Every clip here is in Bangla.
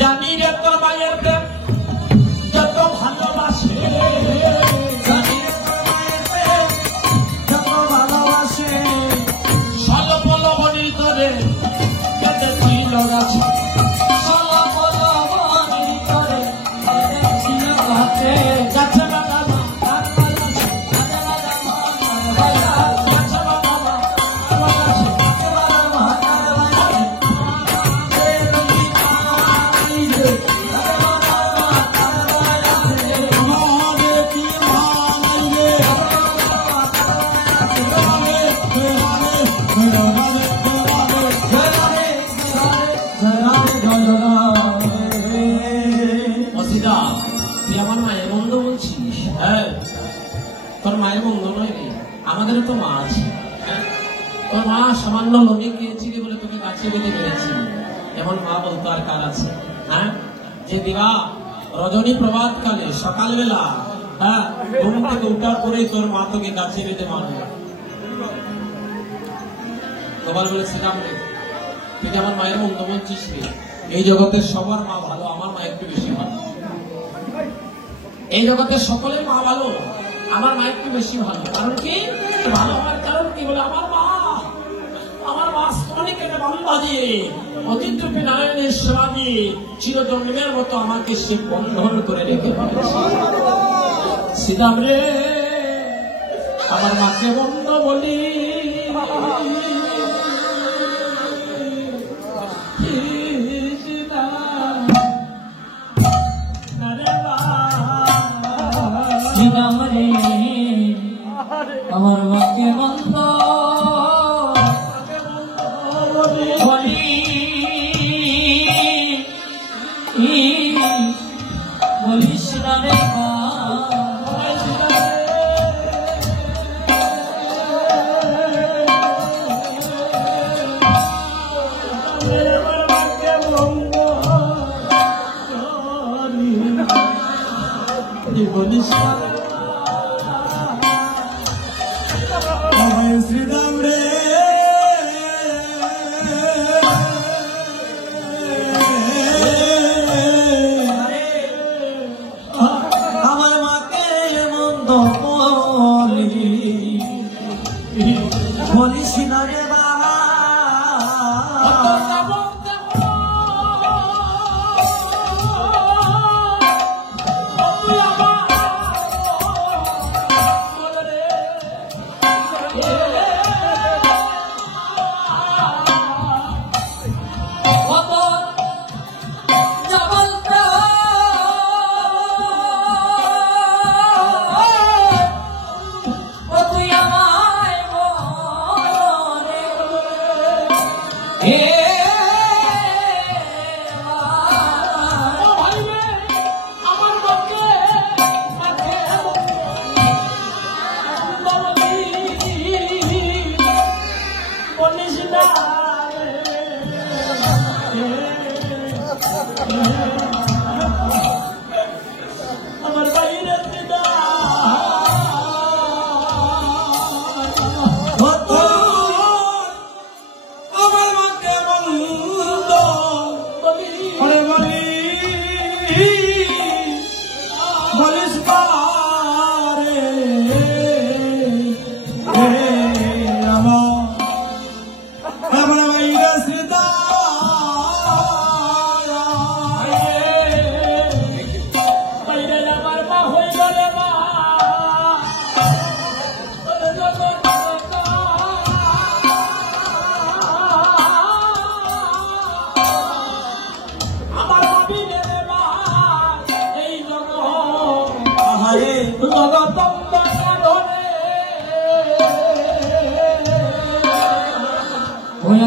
জানি রে তোর মায়ের প্রেম যত ভালোবাসে, জানি রে তোর মায়ের প্রেম যত ভালোবাসে, স্বল্প লবণী করে কেটে ছিল গাছে, স্বল্প লবণী করে কেটে ছিল গাছে, গাছে বাগাবা তোর মায়ের মন্দ নয় রে, আমাদের তো মা আছে। তোর মা সামান্য লোভে খেয়েছিলি বলে তোকে কাছে বেঁধে পেরেছি, এমন মা বলতো আর কার আছে? হ্যাঁ, যে দিবা রজনী প্রভাত কালে সকালবেলা, হ্যাঁ, ঘুম থেকে উঠার পরে তোর মা তোকে কাছে বেঁধে মানবে। গোপাল বলে শ্রীরাম রে, তুই আমার মায়ের মন্দ বলছিস রে, এই জগতের সবার মা ভালো, আমার মা একটু বেশি ভালো। এই জগতের সকলের মা ভালো, আমার মা একটু বেশি ভালো। কারণ কি ভালো হওয়ার কারণ কি? বলে আমার মা স্তনিকের বাম্বা দিয়ে অতিদ্রূপী নারায়ণের সেবা দিয়ে চিরজন্মের মতো আমাকে সে বন্ধন করে রেখে শ্রীরাম রে, আমার মাকে বন্ধ বলি আমার মাকে বন্ধ বলিস না রে, বলিস শ্রীরাম রে, আমার মাকে মন্দ বলিস না রে আমার বাইরে আমার মাকে বন্ধ বলিস পারে আমার বাইরে শ্রীদা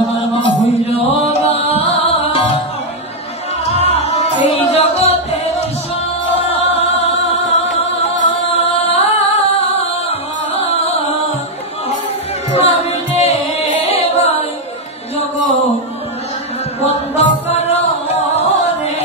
আমার মা হইল এই জগতের আমি ভাই জগৎ বন্ধ করো রে,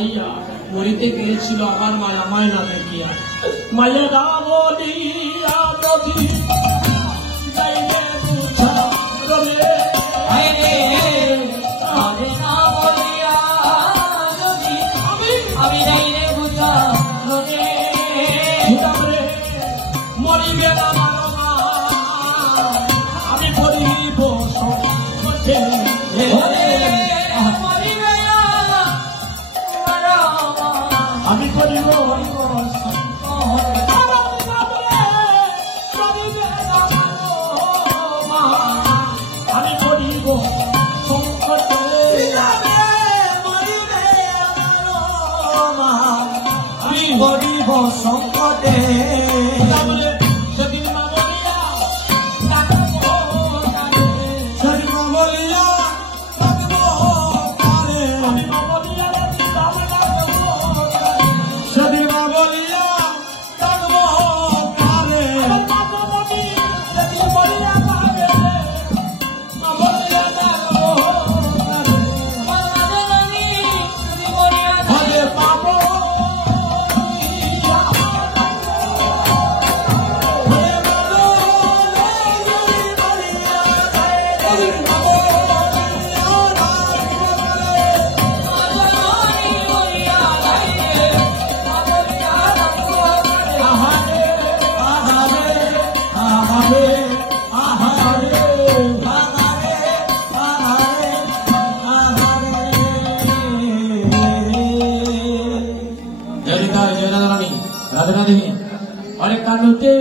হারাইয়া মরিতে গিয়েছিল আমার মায়া মায়না দেখিয়া মায়েরা বলিয়া নদী যাইবে বুঝা রবে আমি যাইবে বুঝা রবে মরিবে আমার মা আমি পড়িব আমি করিব আমি করিব আমি করিব সংকটে সেদিন মা বলিয়া সেদিন বলিয়া আমি মা বলিয়া সেদিন বলিয়া রাধে রাধে অনেক কানুতে